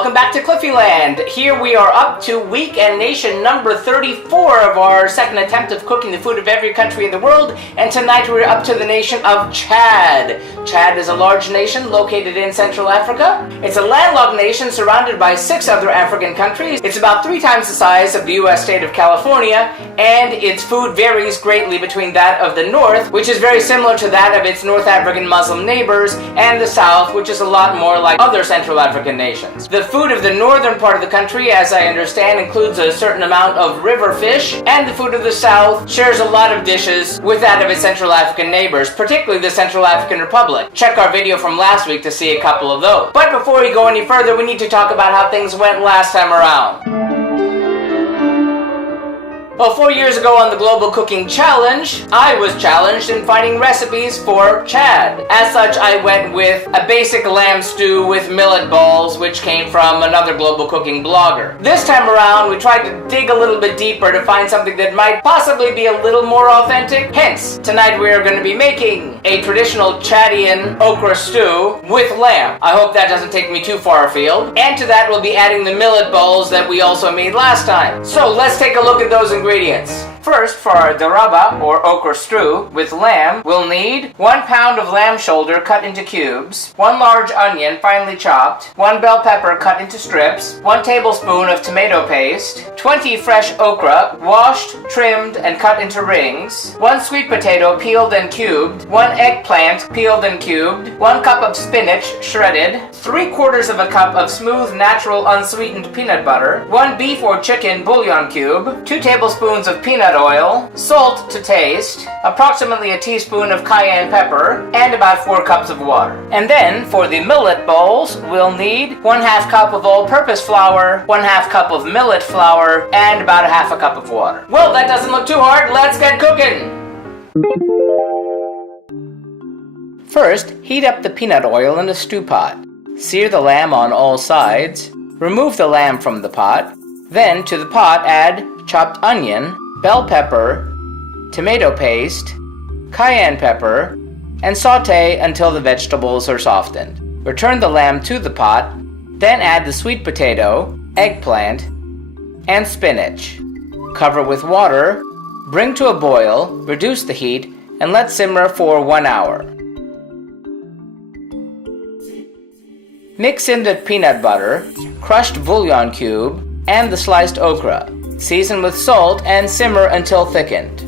welcome back to Cliffieland. Here we are up to week and nation number 34 of our second attempt of cooking the food of every country in the world, and tonight we're up to the nation of Chad. Chad is a large nation located in Central Africa. It's a landlocked nation surrounded by 6 other African countries. It's about 3 times the size of the US state of California, and its food varies greatly between that of the north, which is very similar to that of its North African Muslim neighbors, and the south, which is a lot more like other Central African nations. The food of the northern part of the country, as I understand, includes a certain amount of river fish, and the food of the south shares a lot of dishes with that of its Central African neighbors, particularly the Central African Republic. Check our video from last week to see a couple of those. But before we go any further, we need to talk about how things went last time around. Well, 4 years ago on the Global Cooking Challenge, I was challenged in finding recipes for Chad. As such, I went with a basic lamb stew with millet balls, which came from another Global Cooking blogger. This time around, we tried to dig a little bit deeper to find something that might possibly be a little more authentic. Hence, tonight we are going to be making a traditional Chadian okra stew with lamb. I hope that doesn't take me too far afield. And to that, we'll be adding the millet balls that we also made last time. So let's take a look at those ingredients. First, for our Daraba, or okra stew, with lamb, we'll need 1 pound of lamb shoulder cut into cubes, 1 large onion finely chopped, 1 bell pepper cut into strips, 1 tablespoon of tomato paste, 20 fresh okra, washed, trimmed, and cut into rings, 1 sweet potato peeled and cubed, 1 eggplant peeled and cubed, 1 cup of spinach shredded, 3/4 of a cup of smooth, natural, unsweetened peanut butter, 1 beef or chicken bouillon cube, 2 tablespoons of peanut oil, salt to taste, approximately a teaspoon of cayenne pepper, and about 4 cups of water. And then, for the millet balls, we'll need 1/2 cup of all-purpose flour, 1/2 cup of millet flour, and about 1/2 cup of water. Well, that doesn't look too hard. Let's get cooking! First, heat up the peanut oil in a stew pot. Sear the lamb on all sides. Remove the lamb from the pot. Then, to the pot, add chopped onion, bell pepper, tomato paste, cayenne pepper, and saute until the vegetables are softened. Return the lamb to the pot, then add the sweet potato, eggplant, and spinach. Cover with water, bring to a boil, reduce the heat, and let simmer for 1 hour. Mix in the peanut butter, crushed bouillon cube, and the sliced okra. Season with salt and simmer until thickened.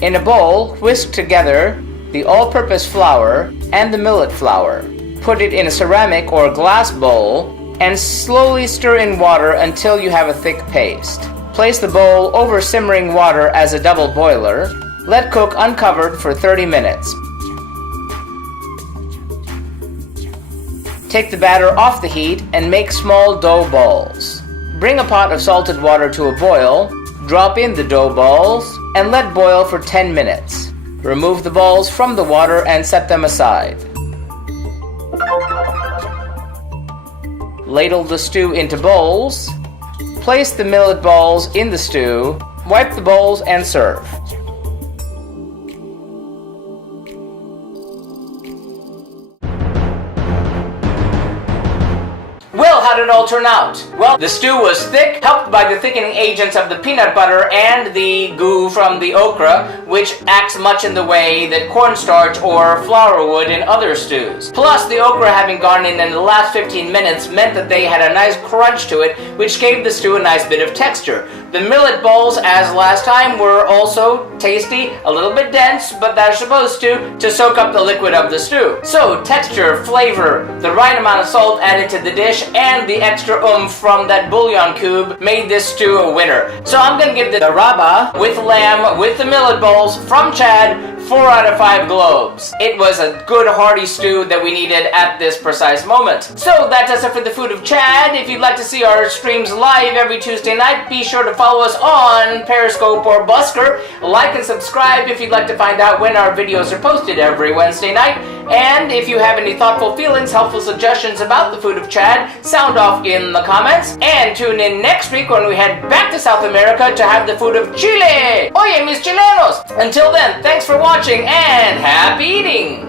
In a bowl, whisk together the all-purpose flour and the millet flour. Put it in a ceramic or glass bowl and slowly stir in water until you have a thick paste. Place the bowl over simmering water as a double boiler. Let cook uncovered for 30 minutes. Take the batter off the heat and make small dough balls. Bring a pot of salted water to a boil, drop in the dough balls, and let boil for 10 minutes. Remove the balls from the water and set them aside. Ladle the stew into bowls. Place the millet balls in the stew, wipe the bowls, and serve. Well, how did it all turn out? Well, the stew was thick, helped by the thickening agents of the peanut butter and the goo from the okra, which acts much in the way that cornstarch or flour would in other stews. Plus, the okra having gone in the last 15 minutes meant that they had a nice crunch to it, which gave the stew a nice bit of texture. The millet balls, as last time, were also tasty, a little bit dense, but they're supposed to soak up the liquid of the stew. So, texture, flavor, the right amount of salt added to the dish, and the extra oomph from that bouillon cube made this stew a winner. So I'm going to give the Daraba with lamb with the millet balls from Chad 4 out of 5 globes. It was a good hearty stew that we needed at this precise moment. So that does it for the food of Chad. If you'd like to see our streams live every Tuesday night, be sure to follow us on Periscope or Busker. Like and subscribe if you'd like to find out when our videos are posted every Wednesday night. And if you have any thoughtful feelings, helpful suggestions about the food of Chad, sound off in the comments. And tune in next week when we head back to South America to have the food of Chile. Oye, mis chilenos! Until then, thanks for watching and happy eating!